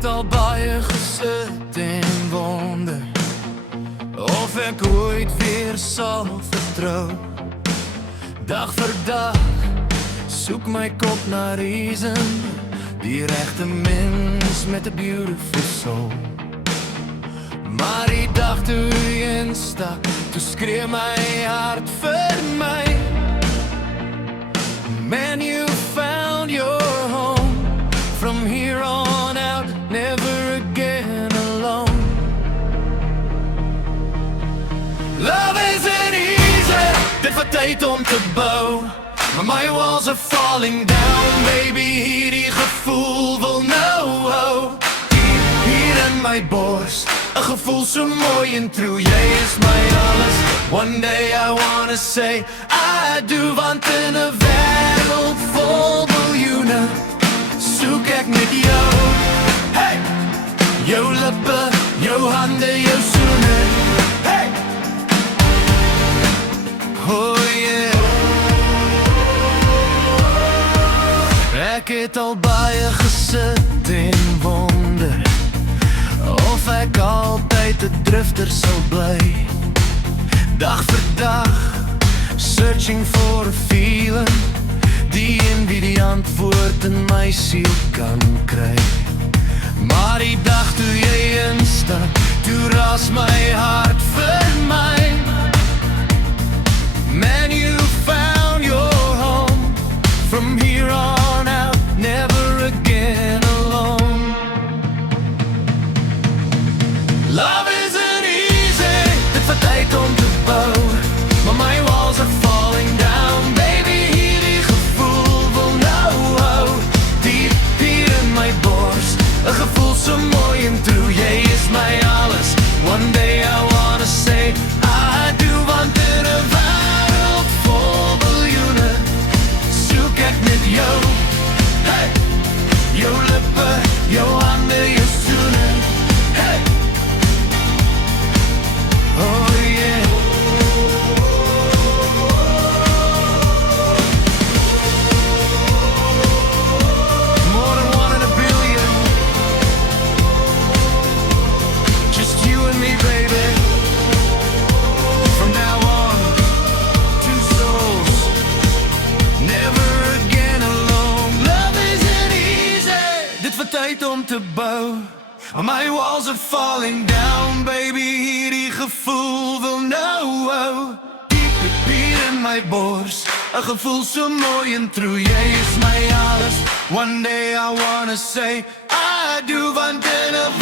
het al baie gesit en wonder of ek ooit weer sal vertrou. Dag vir dag soek my kop na reason, die regte mens met 'n beautiful soul. Maar die dag toe jy instap, toe skree my hart vir my. Man, you found your home. From here on out, never again alone. Love isn't easy, dit vat tyd om te bou. Maar my walls are falling down, baby, hierdie gevoel wil nou. Hier in my bors, 'n gevoel so mooi en true. Jy is my alles, one day I wanna say I do. Want in 'n wêreld vol miljoene soek ek met jou. Hey! Jou lippe, jou hande, jou soene. Hey! Oh yeah. Ek het al baie gesit en wonder of ek altyd 'n drifter sal bly. Dag vir dag, searching for a feeling, die een wie die antwoord in my siel kan kry. Maar die dag toe jy instap, toe ras my hart vir my. Man, you found your home. From here on out, never again alone. Love isn't easy, dit vat tyd om te bou. Maar my walls are falling down, baby, hierdie gevoel wil nou. Diep hier in my bors, 'n gevoel so mooi en true. Jy is my alles, one day I wanna say I do. Want in 'n wêreld vol miljoene soek ek met jou. Hey! Jou lippe, jou hande, jou soene. Hey! Oh yeah. More than one in a billion. Just you and me, baby. From now on, two souls, never again alone. Love isn't easy, dit vat tyd om te bou. My walls are falling down, baby, hierdie gevoel wil nou. Diep hier in my bors, 'n gevoel so mooi en true. Jy is my alles, one day I wanna say I do. Want in 'n